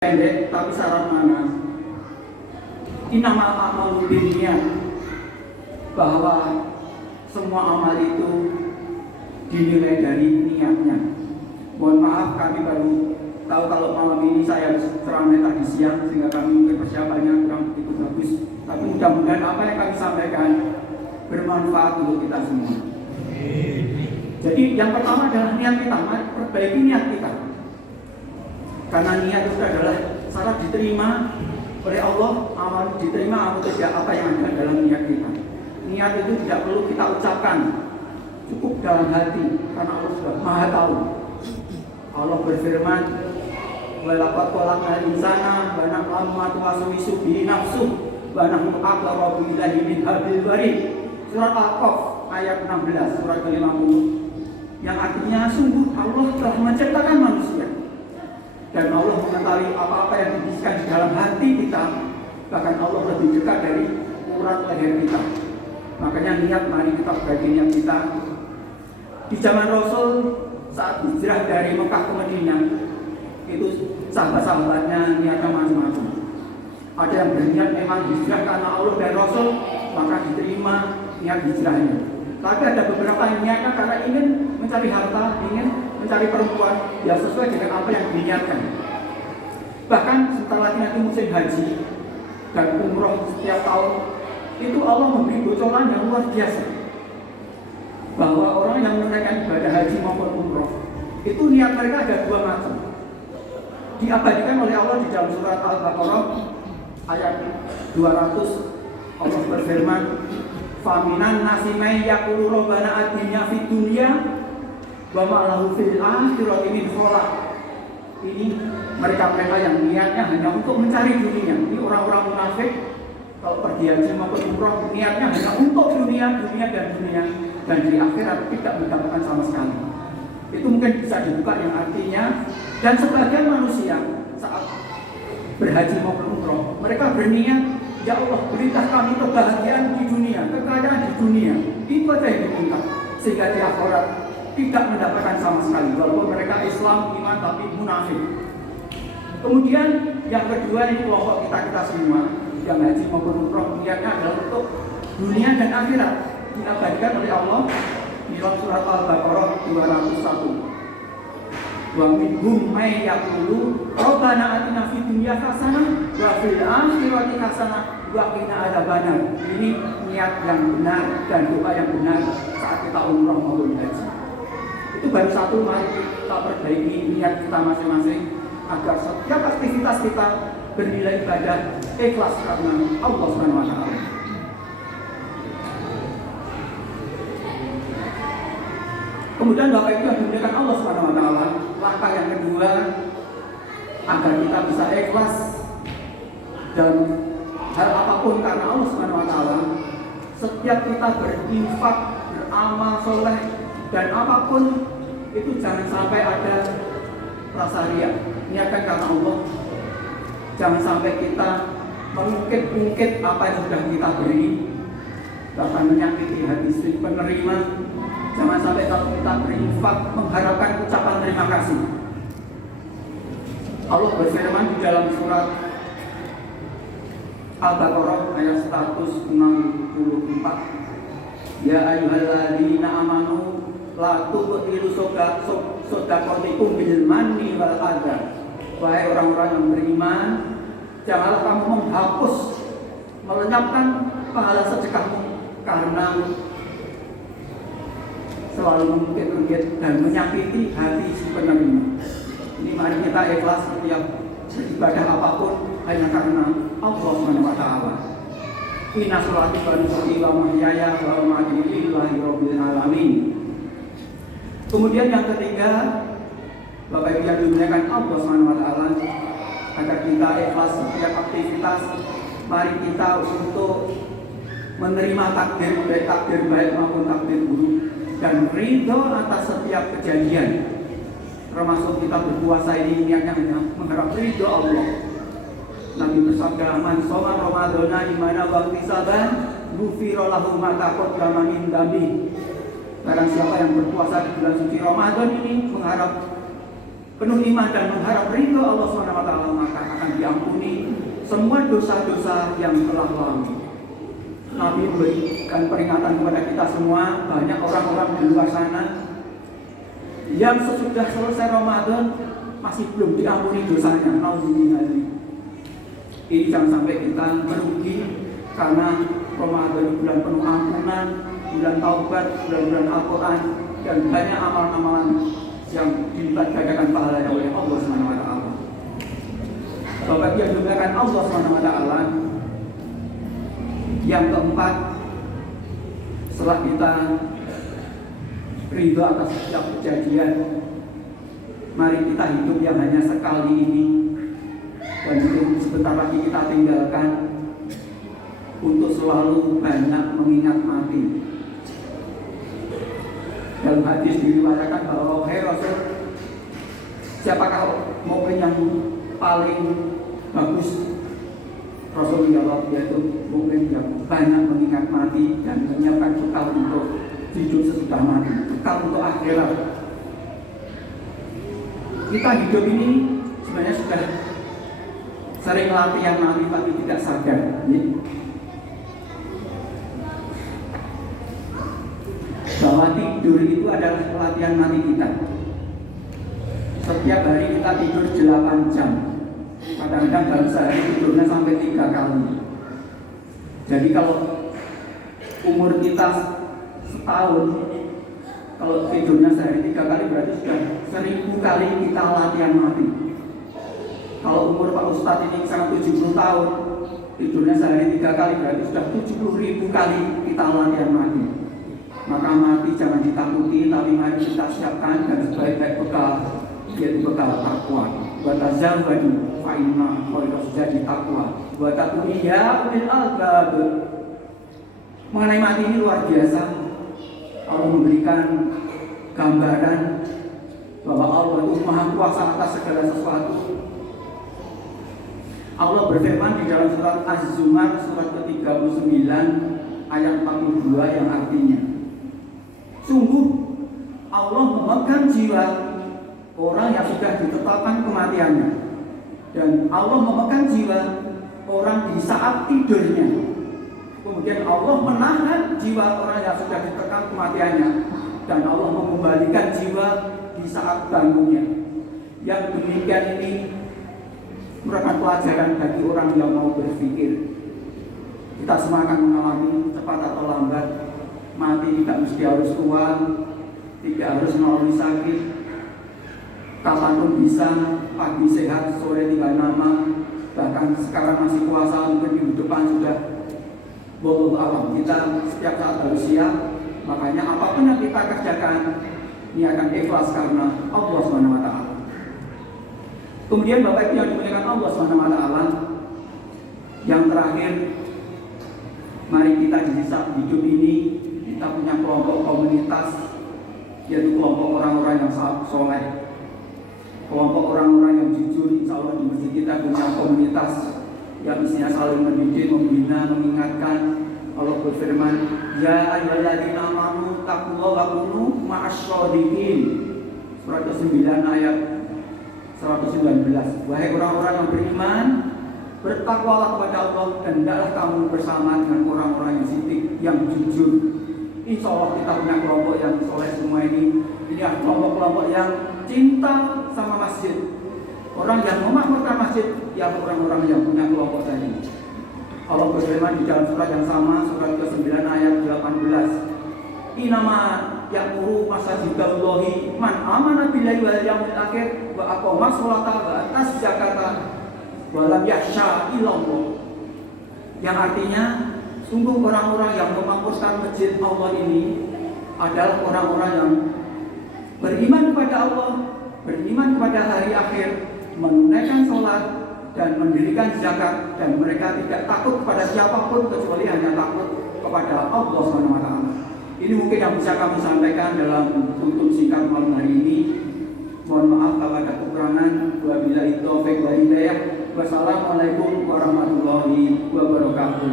pendek tapi syarat mana? Innamal a'malu binniyat, bahwa semua amal itu dinilai dari niatnya. Mohon maaf kami baru tahu kalau malam ini saya ceramah tadi siang sehingga kami mungkin persiapannya kurang begitu bagus. Tapi mudah-mudahan apa yang kami sampaikan bermanfaat untuk kita semua. Jadi yang pertama adalah niat kita, perbaiki niat kita. Karena niat itu adalah syarat diterima oleh Allah, amal diterima atau tidak apa yang ada dalam niat kita. Niat itu tidak perlu kita ucapkan, cukup dalam hati, karena Allah sudah Maha tahu. Allah berfirman, "Walaqad khalaqnal insana wa na'lamu ma tuwaswisu bihi nafsuhu wa nahnu aqrabu ilaihi min hablil warid." Surat Al-Qaf ayat 16, surat ke-50. Yang artinya sungguh Allah telah menciptakan manusia. Dan Allah mengetahui apa-apa yang dibisikkan di dalam hati kita. Bahkan Allah lebih dekat dari urat leher kita. Makanya niat, mari kita perbaiki niat kita. Di zaman Rasul saat hijrah dari Mekah ke Madinah, itu sahabat-sahabatnya niatnya macam-macam. Ada yang berniat memang hijrah karena Allah dan Rasul, maka diterima niat hijrahnya. Tapi ada beberapa yang niatnya karena ingin mencari harta, ingin mencari perempuan, ya sesuai dengan apa yang diniatkan. Bahkan setelah nanti musim haji dan umroh setiap tahun, itu Allah memberi bocoran yang luar biasa, bahwa orang yang menunaikan ibadah haji maupun umroh, itu niat mereka ada dua macam. Diabadikan oleh Allah di dalam surat Al-Baqarah ayat 200. Allah berfirman, "Faminan nasi may yaqulu rabbana atina fid dunya wa ma lahu fil akhirati min khalaq." Ini mereka yang niatnya hanya untuk mencari dunia. Ini orang-orang munafik, kalau pergi haji maupun umroh niatnya hanya untuk dunia dan di akhirat tidak mendapatkan sama sekali. Itu mungkin bisa dibuka yang artinya, dan sebagian manusia saat berhaji maupun umroh, mereka berniat, ya Allah berikan kami kebahagiaan di dunia, kekayaan di dunia. Itu aja yang diminta, sehingga di akhirat tidak mendapatkan sama sekali, walaupun mereka Islam, iman, tapi munafik. Kemudian yang kedua ini kelompok kita semua yang haji maupun umroh, niatnya adalah untuk dunia dan akhirat. Diabadikan oleh Allah di dalam surat Al-Baqarah 201. Wa minhum may yaqulu rabbana atina fid dunya hasanah wa fil akhirati hasanah wa qina adzabannar. Ini niat yang benar dan doa yang benar saat kita umroh maupun haji. Itu baru satu, mari kita perbaiki niat kita masing-masing agar setiap aktivitas kita bernilai ibadah ikhlas karena Allah Subhanahu wa taala. Kemudian Bapak Ibu yang dimuliakan Allah Subhanahu wa taala, langkah yang kedua agar kita bisa ikhlas dan hal apapun karena Allah Subhanahu wa taala, setiap kita berinfak, beramal soleh dan apapun itu jangan sampai ada rasa riya. Niatkan karena Allah. Jangan sampai kita mengungkit-ungkit apa yang sudah kita beri, bahkan menyakiti hati si penerima. Jangan sampai kalau kita berinfak mengharapkan ucapan terima kasih. Allah berfirman di dalam surat Al-Baqarah ayat 164, "Ya ayyuhalladzina amanu la tubtilu shadaqatikum bil manni wal adha." Wahai orang-orang yang beriman, janganlah kamu menghapus, melenyapkan pahala sedekahmu karena selalu mengungkit-ungkit dan menyakiti hati si penerima. Ini mari kita ikhlas setiap ibadah apapun hanya karena Allah Subhanahu wa taala. Inna sholati wa nusuki wa mahyaya wa mamati lillahi rabbil alamin. Kemudian yang ketiga, Bapak Ibu yang dimuliakan Allah Subhanahu wa taala, agar kita ikhlas setiap aktivitas, mari kita untuk menerima takdir baik maupun takdir buruk dan ridho atas setiap kejadian. Termasuk kita berpuasa ini niatnya hanya mengharap ridho Allah. Nabi bersabda, "Man shoma Ramadhana imana wa ihtisaban, ghufira lahu ma taqaddama min dhanbi." Barang siapa yang berpuasa di bulan suci Ramadan ini mengharap penuh iman dan mengharap ridho Allah SWT, maka akan diampuni semua dosa-dosa yang telah lalu. Nabi memberikan peringatan kepada kita semua. Banyak orang-orang di luar sana yang sesudah selesai Ramadan masih belum diampuni dosanya. Nauzubillah. Ini jangan sampai kita merugi, karena Ramadan bulan penuh ampunan, bulan taubat, bulan-bulan Al-Quran, dan banyak amalan-amalan yang dilipat gandakan pahalanya oleh Allah SWT. Bapak yang dimuliakan Allah SWT, yang keempat, setelah kita ridho atas setiap kejadian, mari kita hidup yang hanya sekali ini, dan itu sebentar lagi kita tinggalkan, untuk selalu banyak mengingat mati. Dalam hadis diriwayatkan bahwa hai Rasul, siapakah mukmin yang paling bagus? Rasul menjawab, yaitu mukmin yang banyak mengingat mati dan menyiapkan bekal untuk hidup sesudah mati, bekal untuk akhirat. Kita hidup ini sebenarnya sudah sering latihan mati tapi tidak sadar. Bahwa tidur itu adalah latihan mati kita. Setiap hari kita tidur 8 jam. Kadang-kadang dalam sehari tidurnya sampai 3 kali. Jadi kalau umur kita setahun, kalau tidurnya sehari 3 kali, berarti sudah 1000 kali kita latihan mati. Kalau umur Pak Ustadz ini sekarang 70 tahun, tidurnya sehari 3 kali, berarti sudah 70.000 kali kita latihan mati. Maka mati jangan ditakuti, tapi mari kita siapkan dan sebaik-baik bekal, yaitu bekal takwa. Wa tazawwadu fa inna khairaz zadi taqwa wa taqul ya ulil albab. Mengenai mati ini luar biasa. Allah memberikan gambaran bahwa Allah itu Maha Kuasa atas segala sesuatu. Allah berfirman di dalam surat Az-Zumar surat ke-39 ayat 42 yang artinya, sungguh Allah memegang jiwa orang yang sudah ditetapkan kematiannya, dan Allah memegang jiwa orang di saat tidurnya. Kemudian Allah menahan jiwa orang yang sudah ditekan kematiannya, dan Allah mengembalikan jiwa di saat bangunnya. Yang demikian ini merupakan pelajaran bagi orang yang mau berpikir. Kita semua akan mengalami cepat atau lambat. Mati tidak mesti harus tua, tidak harus melalui sakit. Kapanpun bisa, pagi sehat, sore tinggal nama. Bahkan sekarang masih puasa, mungkin minggu depan sudah wallahu alam. Kita setiap saat harus siap. Makanya apapun yang kita kerjakan, ini akan ikhlas karena Allah SWT. Kemudian Bapak Ibu yang dimuliakan Allah SWT, yang terakhir, mari kita di sisa hidup ini kita punya kelompok komunitas, yaitu kelompok orang-orang yang soleh, kelompok orang-orang yang jujur. Insya Allah di masjid kita punya komunitas yang isinya saling mendidik, membina, mengingatkan. Allah berfirman, ya ayyuhalladzina amanu taqullaha wa kunu ma'asyshadiqin. Surat ke-9 ayat 119. Wahai orang-orang yang beriman, bertakwalah kepada Allah dan hendaklah kamu bersama dengan orang-orang yang sidik, yang jujur. Insya Allah kita punya kelompok yang soleh semua ini. Ini adalah kelompok-kelompok yang cinta sama masjid. Orang yang memakmurkan masjid, yang orang-orang yang punya kelompok tadi. Allah berfirman di dalam surat yang sama, surat ke-9 ayat 18. Inama ya'muru masajidallahi man amana billahi wal yawmil akhir wa aqama sholata wa atas zakata wa lam yakhsha illallah. Yang artinya, sungguh orang-orang yang memakmurkan masjid Allah ini adalah orang-orang yang beriman kepada Allah, beriman kepada hari akhir, menunaikan sholat dan mendirikan zakat, dan mereka tidak takut kepada siapapun kecuali hanya takut kepada Allah SWT. Ini mungkin yang bisa kami sampaikan dalam tutup singkat malam hari ini. Mohon maaf kalau ada kekurangan. Wabillahi taufiq wal hidayah. Wassalamualaikum warahmatullahi wabarakatuh.